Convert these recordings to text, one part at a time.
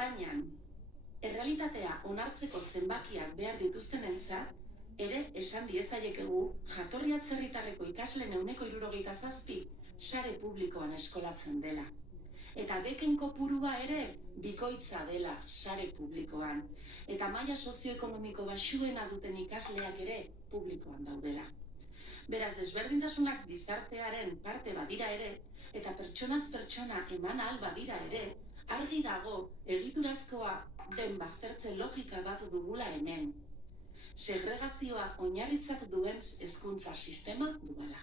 Baina, errealitatea onartzeko zenbakiak behar dituztenentzat, ere esan diezaiekegu jatorri atzerritarreko ikasleen 67% sare publikoan eskolatzen dela. Eta beken kopurua ere bikoitza dela sare publikoan. Eta maila sozioekonomiko baxuena duten ikasleak ere publikoan daudela. Beraz, desberdintasunak gizartearen parte badira ere, eta pertsonaz pertsona eman ahal badira ere, argi dago egiturazkoa den baztertze logika bat dugula hemen. Segregazioa oinarritzat duen hezkuntza sistema duela.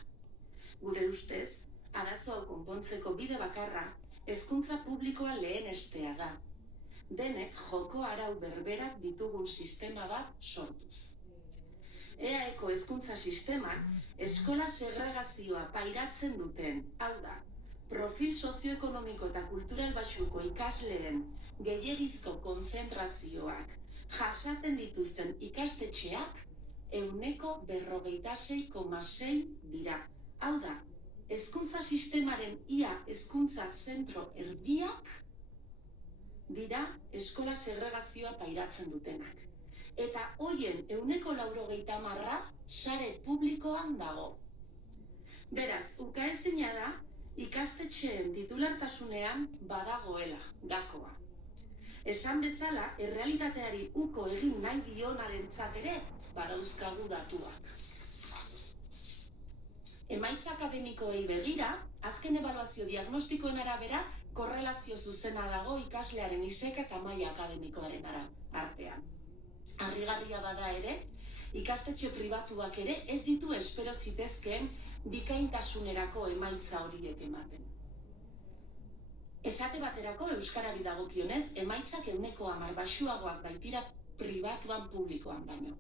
Gure ustez, arazo hau konpontzeko bide bakarra, hezkuntza publikoa lehenestea da. Denek joko arau berberak ditugun sistema bat sortuz. EAeko hezkuntza sistemak eskola segregazioa pairatzen duten, hau da, profil sozioekonomiko eta kultural baxuko ikasleen gehiegizko konzentrazioak jasaten dituzten ikastetxeak 46,6 dira. Hau da, hezkuntza sistemaren ia hezkuntza zentro erdiak dira eskola segregazioa pairatzen dutenak. Eta hoien 90% sare publikoan dago. Beraz, ukaezina da, ikastetxeen titulartasunean badagoela gakoa. Esan bezala, errealitateari uko egin nahi dionarentzat ere badauzkagu datuak. Emaitza akademikoei begira, azken ebaluazio diagnostikoen arabera, korrelazio zuzena dago ikaslearen iseka eta maila akademikoaren artean. Harrigarria bada ere, ikastetxe pribatuak ere ez ditu espero zitezkeen bikaintasunerako emaitza horiek ematen. Esate baterako euskarari dagokionez, emaitzak 10% baxuagoak baitira pribatuan publikoan baino.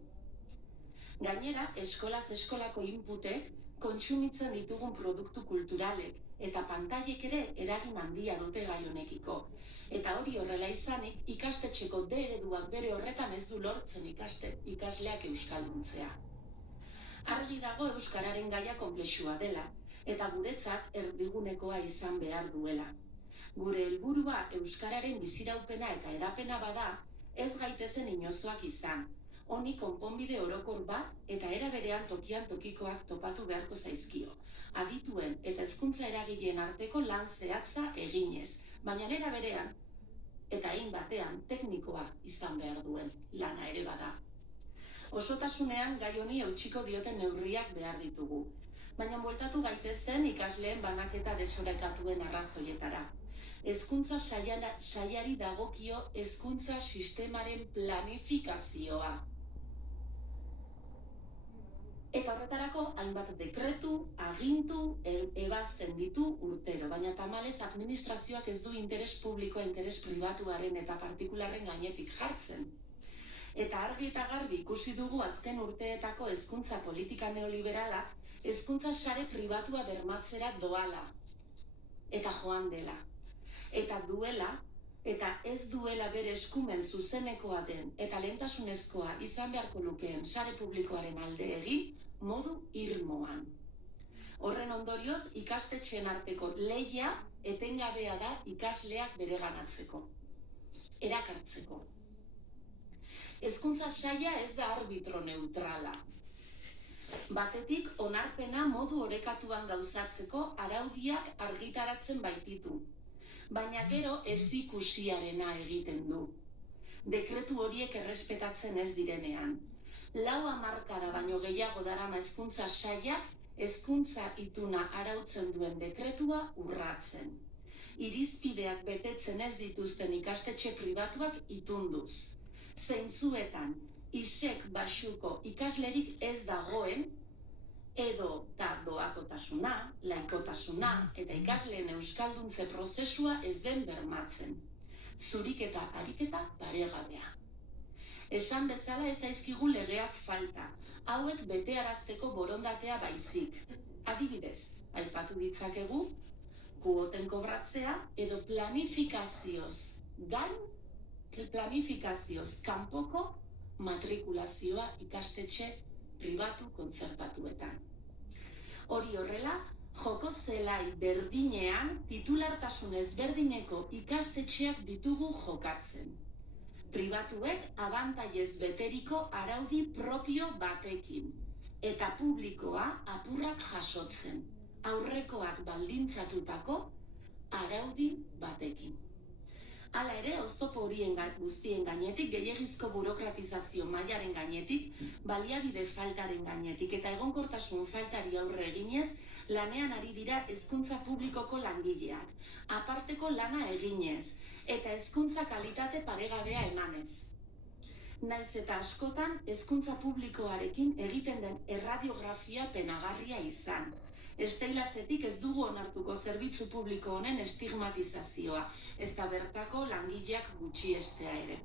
Gainera, eskolaz eskolako inputek kontsumitzen ditugun produktu kulturalek eta pantailek ere eragin handia dute gai honekiko. Eta hori horrela izanik, ikastetxeko D ereduak bere horretan ez du lortzen ikasleak euskalduntzea. Argi dago euskararen gaia konplexua dela, eta guretzat erdigunekoa izan behar duela. Gure helburua euskararen biziraupena eta hedapena bada, ez gaitezen inozoak izan. Honi konponbide orokor bat eta era berean tokian tokikoak topatu beharko zaizkio. Adituen eta hezkuntza eragileen arteko lan zehatza eginez, baina era berean eta hein batean teknikoa izan behar duen lana ere bada. Osotasunean gai honi eutsiko dioten neurriak behar ditugu, baina bueltatu gaitezen ikasleen banaketa desorekatuen arrazoietara. Hezkuntza sailari dagokio hezkuntza sistemaren planifikazioa. Eta horretarako, hainbat dekretu, agintu, ebazten ditu urtero, baina tamalez administrazioak ez du interes publikoa, interes pribatuaren eta partikularren gainetik jartzen. Eta argi eta garbi ikusi dugu azken urteetako hezkuntza politika neoliberala, hezkuntza sare pribatua bermatzera doala. Eta joan dela. Eta duela, eta ez duela bere eskumen zuzenekoa den eta lehentasunezkoa izan beharko lukeen sare publikoaren alde egin modu irmoan. Horren ondorioz, ikastetxeen arteko lehia etengabea da ikasleak bereganatzeko, erakartzeko. Hezkuntza saila ez da arbitro neutrala. Batetik, onarpena modu orekatuan gauzatzeko araudiak argitaratzen baititu. Baina gero ezikusiarena egiten du. Dekretu horiek errespetatzen ez direnean. 4 hamarkada baino gehiago darama hezkuntza sailak hezkuntza ituna arautzen duen dekretua urratzen. Irizpideak betetzen ez dituzten ikastetxe pribatuak itunduz. Zeintzuetan, isek baxuko ikaslerik ez dagoen, edo doakotasuna, laikotasuna eta ikasleen euskalduntze prozesua ez den bermatzen. Zurik eta ariketa paregabea. Esan bezala ez zaizkigu legeak falta, hauek betearazteko borondatea baizik. Adibidez, aipatu ditzakegu, kuoten kobratzea edo planifikazioz kanpoko matrikulazioa ikastetxe pribatu kontzertatuetan. Hori horrela, Joko zelai berdinean titulartasun ezberdineko ikastetxeak ditugu jokatzen. Pribatuek abantaiez beteriko araudi propio batekin, eta publikoa apurrak jasotzen, aurrekoak baldintzatutako araudi batekin. Hala ere, oztopo horien guztien gainetik, gehiegizko burokratizazio mailaren gainetik, baliabide faltaren gainetik eta egonkortasun faltari aurre eginez, lanean ari dira hezkuntza publikoko langileak, aparteko lana eginez, eta hezkuntza kalitate paregabea emanez. Naiz eta askotan hezkuntza publikoarekin egiten den erradiografia penagarria izan. Esteilasetik ez dugu onartuko zerbitzu publiko honen estigmatizazioa, ez da bertako langileak gutxiestea ere.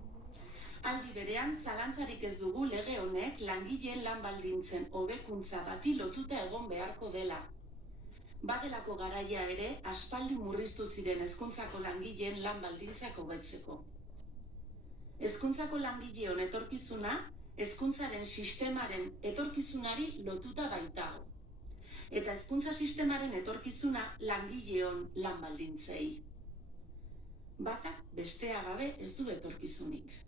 Aldi berean, zalantzarik ez dugu lege honek langileen lan baldintzen hobekuntza bati lotuta egon beharko dela. Badelako garaia ere, aspaldi murriztu ziren hezkuntzako langileen lan baldintzak hobetzeko. Hezkuntzako langileon etorkizuna, hezkuntzaren sistemaren etorkizunari lotuta baitago. Eta hezkuntza sistemaren etorkizuna langileon lan baldintzei. Batak bestea gabe ez du etorkizunik.